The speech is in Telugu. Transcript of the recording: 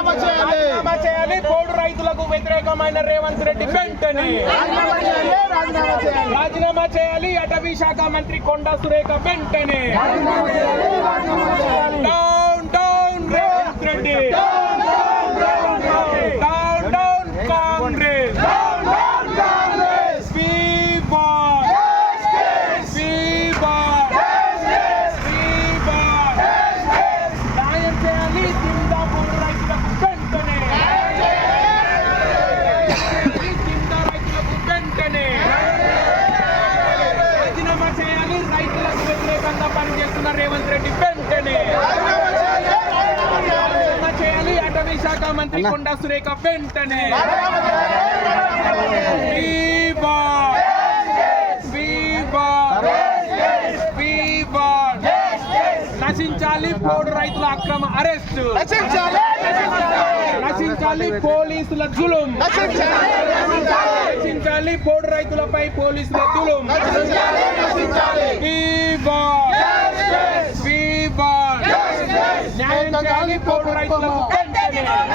రాజీనామా చేయాలి. రాజీనామా చేయాలి. పోడు రైతులకు వ్యతిరేకమైన రేవంత్ రెడ్డి వెంటనే. రాజీనామా చేయాలి. అటవీ శాఖ మంత్రి కొండా సురేఖ వెంటనే రాజీనామా చేయాలి రాజీనామా చేయాలి down down Revanth Reddy down down Congress We want. We want. We want. న్యాయం చేయాలి జిందా భూమి రైతులకు వెంటనే జిందా రైతులకు వెంటనే రాజీనామా చేయాలి రైతులకు వ్యతిరేకంగా పనిచేస్తున్న రేవంత్ రెడ్డి వెంటనే. రాజీనామా చేయాలి అటవీ శాఖ మంత్రి కొండా సురేఖ వెంటనే! నశించాలి పోడు రైతుల అక్రమ అరెస్ట్. నశించాలి పోలీసుల జులుం. నశించాలి పోడు రైతులపై పోలీసుల జులుం. Viva! న్యాయం చేయాలి పోడు రైతులకు వెంటనే